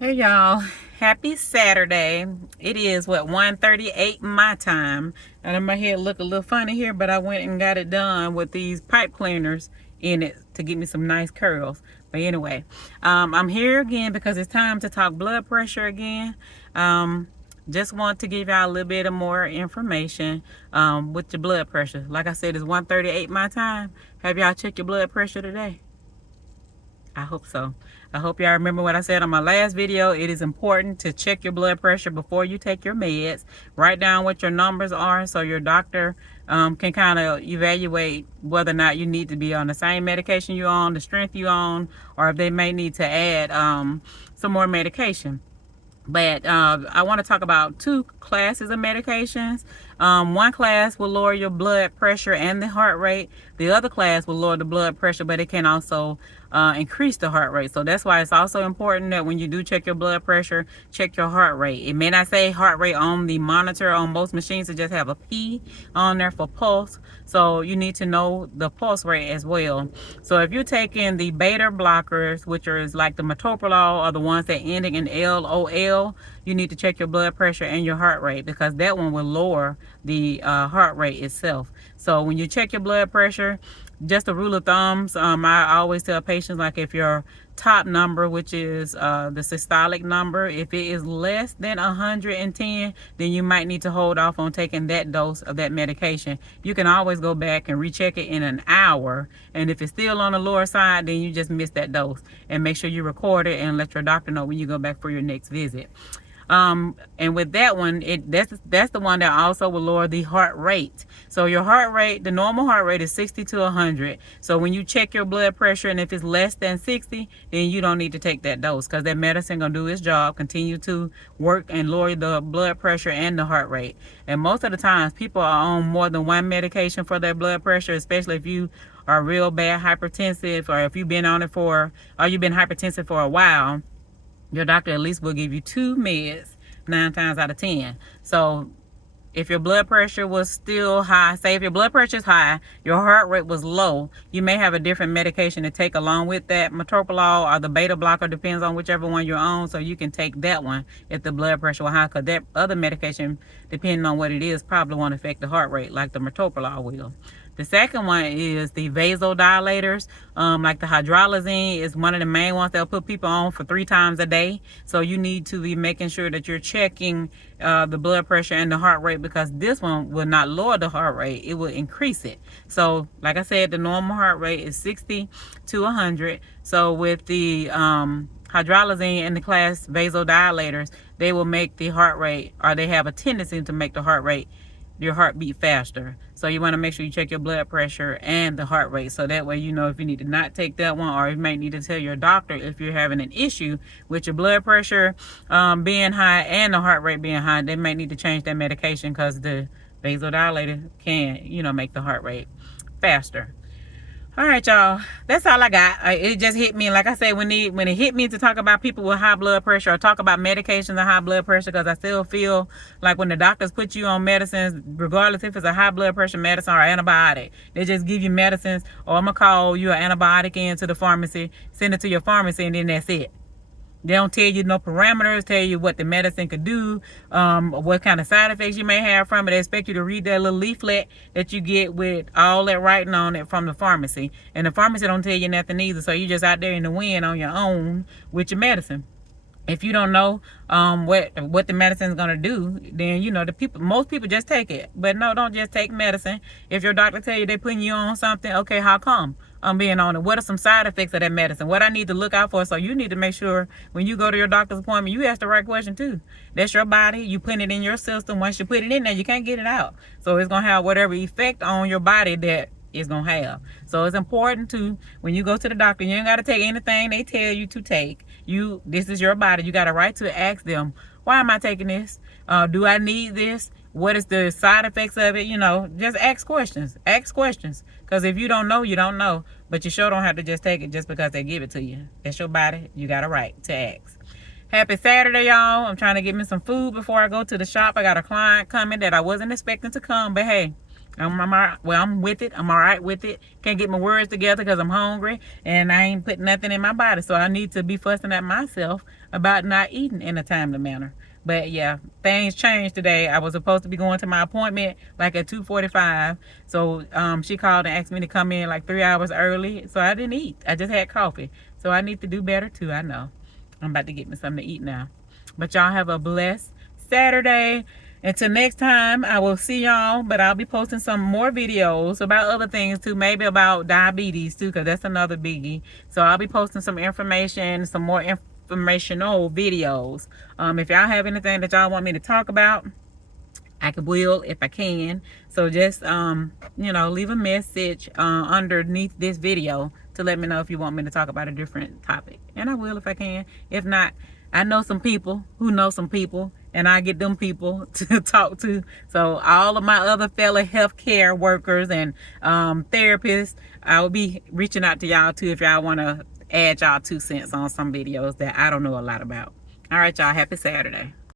Hey y'all, happy Saturday. It is what, 1:38 my time, and in my head look a little funny here, but I went and got it done with these pipe cleaners in it to get me some nice curls. But anyway, I'm here again because it's time to talk blood pressure again. um, just want to give y'all a little bit of more information with your blood pressure. Like I said, it's 1:38 my time. Have y'all checked your blood pressure today? I hope so. I hope y'all remember what I said on my last video. It is important to check your blood pressure before you take your meds. Write down what your numbers are so your doctor can kind of evaluate whether or not you need to be on the same medication you're on, the strength you're on, or if they may need to add some more medication. But I want to talk about two classes of medications. One class will lower your blood pressure and the heart rate. The other class will lower the blood pressure, but it can also increase the heart rate. So that's why it's also important that when you do check your blood pressure, check your heart rate. It may not say heart rate on the monitor on most machines. It just have a P on there for pulse. So you need to know the pulse rate as well. So if you're taking the beta blockers, which is like the metoprolol or the ones that end in LOL, you need to check your blood pressure and your heart rate, because that one will lower the heart rate itself. So when you check your blood pressure, just a rule of thumbs, I always tell patients, like, if your top number, which is the systolic number, if it is less than 110, then you might need to hold off on taking that dose of that medication. You can always go back and recheck it in an hour, and if it's still on the lower side, then you just missed that dose. And make sure you record it and let your doctor know when you go back for your next visit. And with that one, that's the one that also will lower the heart rate. So your heart rate, the normal heart rate is 60 to 100. So when you check your blood pressure, and if it's less than 60, then you don't need to take that dose, because that medicine gonna do its job, continue to work and lower the blood pressure and the heart rate. And most of the times, people are on more than one medication for their blood pressure, especially if you are real bad hypertensive, or if you've been on it or you've been hypertensive for a while. Your doctor at least will give you 2 meds 9 times out of 10. So if your blood pressure was still high, say if your blood pressure is high, your heart rate was low, you may have a different medication to take along with that, metoprolol or the beta blocker, depends on whichever one you're on. So you can take that one if the blood pressure was high, because that other medication, depending on what it is, probably won't affect the heart rate like the metoprolol will. The second one is the vasodilators, like the hydralazine is one of the main ones they'll put people on for 3 times a day. So you need to be making sure that you're checking the blood pressure and the heart rate, because this one will not lower the heart rate, it will increase it. So like I said, the normal heart rate is 60 to 100. So with the hydralazine and the class vasodilators, they will make the heart rate, or they have a tendency to make the heart rate, your heartbeat faster. So you want to make sure you check your blood pressure and the heart rate, so that way you know if you need to not take that one, or you might need to tell your doctor if you're having an issue with your blood pressure being high and the heart rate being high. They might need to change that medication, because the vasodilator can, make the heart rate faster. All right, y'all, that's all I got. It just hit me, like I said, when it hit me to talk about people with high blood pressure, or talk about medications and high blood pressure, because I still feel like when the doctors put you on medicines, regardless if it's a high blood pressure medicine or antibiotic, they just give you medicines, or I'm gonna call you an antibiotic into the pharmacy, send it to your pharmacy, and then that's it. They don't tell you no parameters, tell you what the medicine could do, what kind of side effects you may have from it. They expect you to read that little leaflet that you get with all that writing on it from the pharmacy. And the pharmacy don't tell you nothing either, so you just out there in the wind on your own with your medicine. If you don't know what the medicine is gonna do, then most people just take it. But no, don't just take medicine. If your doctor tell you they're putting you on something, okay, how come I'm being on it? What are some side effects of that medicine? What I need to look out for? So you need to make sure when you go to your doctor's appointment, you ask the right question too. That's your body. You put it in your system. Once you put it in there, you can't get it out. So it's gonna have whatever effect on your body that is gonna have. So it's important to, when you go to the doctor, you ain't gotta take anything they tell you to take. This is your body. You got a right to ask them, why am I taking this? Do I need this? What is the side effects of it? Just ask questions. Ask questions. Because if you don't know, you don't know. But you sure don't have to just take it just because they give it to you. That's your body. You got a right to ask. Happy Saturday, y'all. I'm trying to get me some food before I go to the shop. I got a client coming that I wasn't expecting to come, but hey, I'm all right. Well, I'm with it. I'm all right with it. Can't get my words together because I'm hungry and I ain't putting nothing in my body. So I need to be fussing at myself about not eating in a timely manner. But yeah, things changed today. I was supposed to be going to my appointment like at 2:45. So she called and asked me to come in like 3 hours early. So I didn't eat. I just had coffee. So I need to do better too. I know. I'm about to get me something to eat now. But y'all have a blessed Saturday. Until next time, I will see y'all, but I'll be posting some more videos about other things too, maybe about diabetes too, because that's another biggie. So I'll be posting some information, some more informational videos. If y'all have anything that y'all want me to talk about, I will if I can. So just you know, leave a message underneath this video to let me know if you want me to talk about a different topic, and I will if I can. If not, I know some people who know some people, and I get them people to talk to. So all of my other fellow healthcare workers and therapists, I will be reaching out to y'all too if y'all want to add y'all 2 cents on some videos that I don't know a lot about. All right, y'all, happy Saturday.